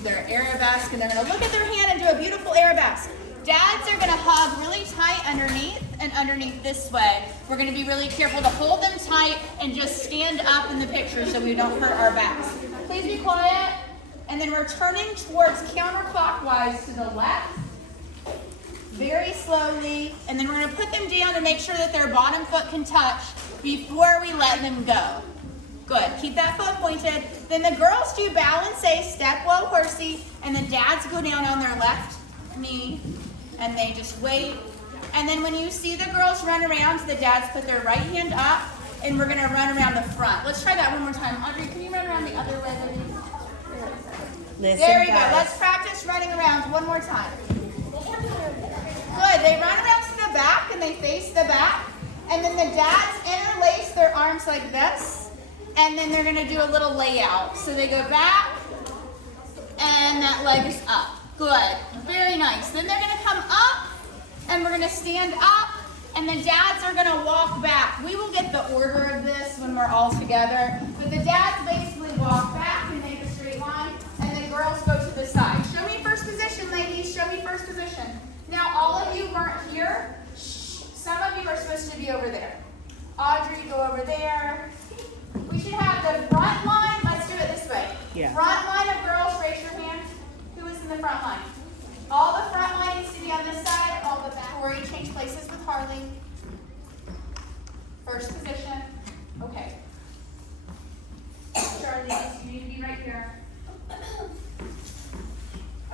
do their arabesque, and they're gonna look at their hand and do a beautiful arabesque. Dads are gonna hug really tight underneath and underneath this way. We're gonna be really careful to hold them tight and just stand up in the picture so we don't hurt our backs. Please be quiet. And then we're turning towards counterclockwise to the left, very slowly. And then we're gonna put them down to make sure that their bottom foot can touch before we let them go. Good, keep that foot pointed. Then the girls do balance, step low horsey, and the dads go down on their left knee, and they just wait. And then when you see the girls run around, the dads put their right hand up, and we're gonna run around the front. Let's try that one more time. Audrey, can you run around the other way, ladies? There we go, let's practice running around one more time. Good, they run around to the back, and they face the back, and then the dads interlace their arms like this, and then they're gonna do a little layout. So they go back, and that leg is up. Good, very nice. Then they're gonna come up, and we're gonna stand up, and the dads are gonna walk back. We will get the order of this when we're all together, but the dads basically walk back and make a straight line, and the girls go to the side. Show me first position, ladies, show me first position. Now, all of you weren't here. Some of you are supposed to be over there. Audrey, go over there. We should have the front line. Let's do it this way. Yeah. Front line of girls, raise your hand. Who is in the front line? All the front line needs to be on this side. All the back. Tori, change places with Harley. First position. Okay. Charlie, you need to be right here.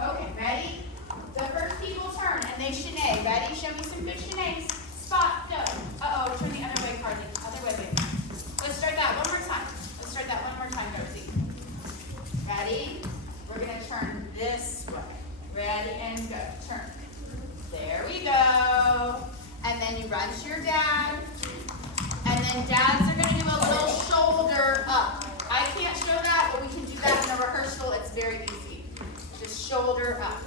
Okay, ready? The first people turn and they chenille. Ready? Show me some good chenilles. Spot, go. Uh-oh, turn the other way, Carly. Other way, baby. Let's start that one more time. Let's start that one more time, Rosie. Ready? We're going to turn this way. Ready and go. Turn. There we go. And then you run to your dad. And then dads are going to do a little shoulder up. I can't show that, but we can do that in the rehearsal. It's very easy. Just shoulder up.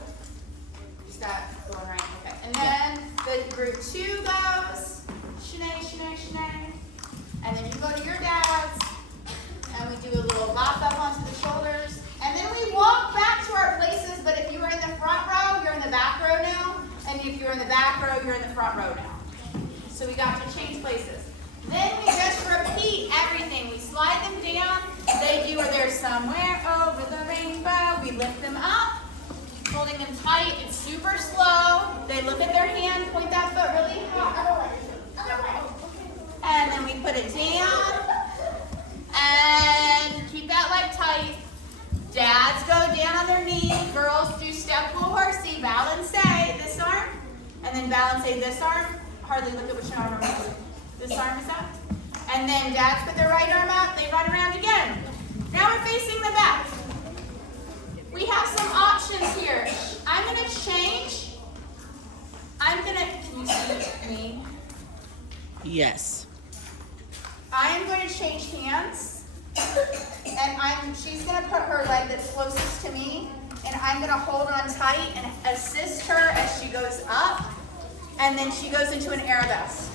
Is that going right? Okay. And then the group 2 goes. Chenille, chenille, chenille. And then you go to your dad's. And we do a little bop up onto the shoulders. And then we walk back to our places, but if you were in the front row, you're in the back row now. And if you're in the back row, you're in the front row now. So we got to change places. Then we just repeat everything. We slide them down. They do where they're somewhere over the rainbow. We lift them up, holding them tight. It's super slow. They look at their hand, point that foot really high. And then we put it down. And keep that leg tight. Dads go down on their knees. Girls do step full horsey. Balance this arm. And then balance this arm. Hardly look at which arm I'm using. This arm is up. And then dads put their right arm up. They run around again. Now we're facing the back. We have some options here. I'm going to change. Can you see me? Yes. I am going to change hands. And she's going to put her leg that's closest to me. And I'm going to hold on tight and assist her as she goes up. And then she goes into an arabesque.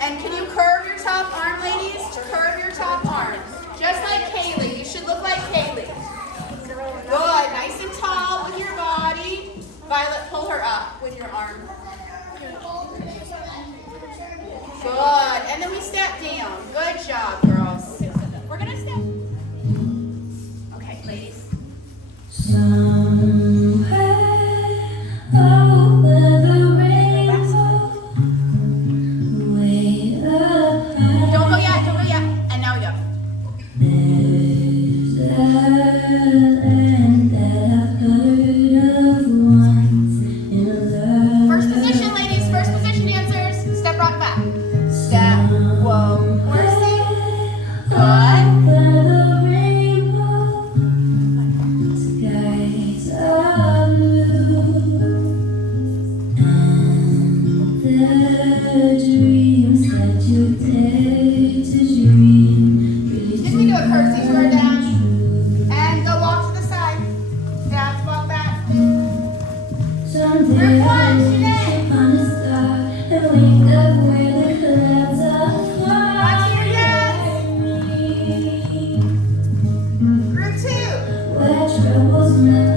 And can you curve your top arm, ladies? Curve your top arm. Just like Kaylee. You should look like Kaylee. Good. Nice and tall with your body. Violet, pull her up with your arm. Good. And then we step down. Good job, girls. We're going to step. Okay, ladies. Somewhere over the rainbow, way up high. Don't go yet. And now we go. There's a land that I've heard of once in a love. First position, ladies. First position, dancers. Step rock back. Step. Whoa. Horsey. Good. Over the rainbow, skies are blue, and the dreams that you dare to dream really Can we do a curtsy to our dad? And go walk to the side. smell